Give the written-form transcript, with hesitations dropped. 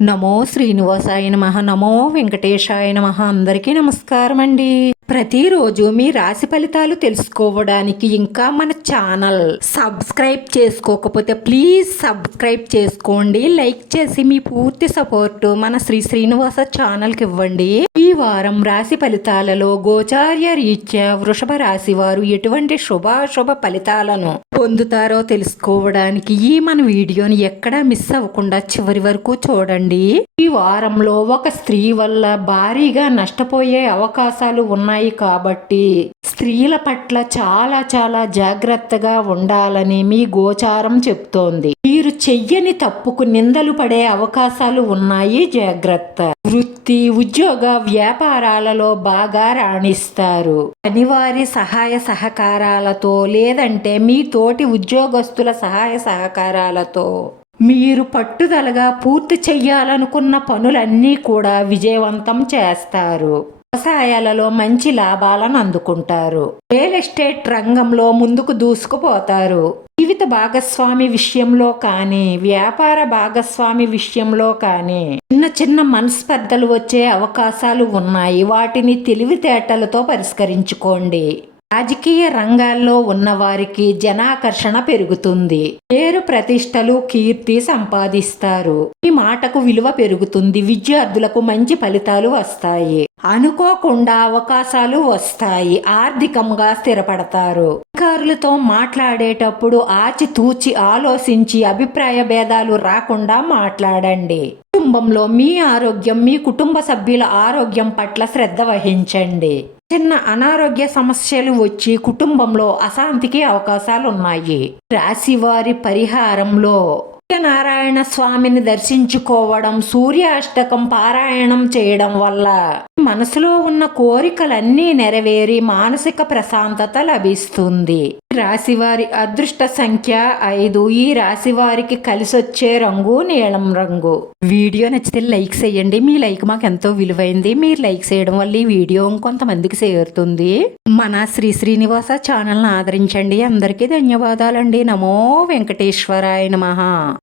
నమో శ్రీనివాసాయ నమః. నమో వెంకటేశాయ నమః. అందరికీ నమస్కారం అండి. ప్రతిరోజు మీ రాశి ఫలితాలు తెలుసుకోవడానికి ఇంకా మన ఛానల్ సబ్స్క్రైబ్ చేసుకోకపోతే ప్లీజ్ సబ్స్క్రైబ్ చేసుకోండి. లైక్ చేసి మీ పూర్తి సపోర్ట్ మన శ్రీనివాస ఛానల్కి ఇవ్వండి. ఈ వారం రాశి ఫలితాలలో గోచార్య రీత్యా వృషభ రాశి వారు ఎటువంటి శుభాశుభ ఫలితాలను పొందుతారో తెలుసుకోవడానికి ఈ మన వీడియోని ఎక్కడా మిస్ అవ్వకుండా చివరి వరకు చూడండి. ఈ వారంలో ఒక స్త్రీ వల్ల భారీగా నష్టపోయే అవకాశాలు ఉన్నాయి కాబట్టి స్త్రీల పట్ల చాలా చాలా జాగ్రత్తగా ఉండాలని మీ గోచారం చెప్తోంది. మీరు చెయ్యని తప్పుకు నిందలు పడే అవకాశాలు ఉన్నాయి, జాగ్రత్త. వృత్తి, ఉద్యోగ, వ్యాపారాలలో బాగా రాణిస్తారు. పనివారి సహాయ సహకారాలతో లేదంటే మీ తోటి ఉద్యోగస్తుల సహాయ సహకారాలతో మీరు పట్టుదలగా పూర్తి చెయ్యాలనుకున్న పనులన్నీ కూడా విజయవంతం చేస్తారు. వ్యవసాయాలలో మంచి లాభాలను అందుకుంటారు. రియల్ ఎస్టేట్ రంగంలో ముందుకు దూసుకుపోతారు. జీవిత భాగస్వామి విషయంలో కానీ వ్యాపార భాగస్వామి విషయంలో కానీ చిన్న చిన్న మనస్పర్ధలు వచ్చే అవకాశాలు ఉన్నాయి. వాటిని తెలివితేటలతో పరిష్కరించుకోండి. రాజకీయ రంగాల్లో ఉన్నవారికి జనాకర్షణ పెరుగుతుంది. పేరు ప్రతిష్టలు, కీర్తి సంపాదిస్తారు. ఈ మాటకు విలువ పెరుగుతుంది. విద్యార్థులకు మంచి ఫలితాలు వస్తాయి. అనుకోకుండా అవకాశాలు వస్తాయి. ఆర్థికంగా స్థిరపడతారు. అధికారులతో మాట్లాడేటప్పుడు ఆచితూచి ఆలోచించి అభిప్రాయ భేదాలు రాకుండా మాట్లాడండి. కుటుంబంలో మీ ఆరోగ్యం, మీ కుటుంబ సభ్యుల ఆరోగ్యం పట్ల శ్రద్ధ వహించండి. చిన్న అనారోగ్య సమస్యలు వచ్చి కుటుంబంలో అశాంతికి అవకాశాలు ఉన్నాయి. రాశివారి పరిహారంలో సత్యనారాయణ స్వామిని దర్శించుకోవడం, సూర్యాష్టకం పారాయణం చేయడం వల్ల మనసులో ఉన్న కోరికలన్నీ నెరవేరి మానసిక ప్రశాంతత లభిస్తుంది. రాశివారి అదృష్ట సంఖ్య 5. ఈ రాశి వారికి కలిసొచ్చే రంగు నీలం రంగు. వీడియో నచ్చితే లైక్ చేయండి. మీ లైక్ మాకు ఎంతో విలువైంది. మీరు లైక్ చేయడం వల్ల ఈ వీడియో కొంతమందికి చేరుతుంది. మన శ్రీనివాస ఛానల్ని ఆదరించండి. అందరికీ ధన్యవాదాలండి. నమో వెంకటేశ్వరాయ నమః.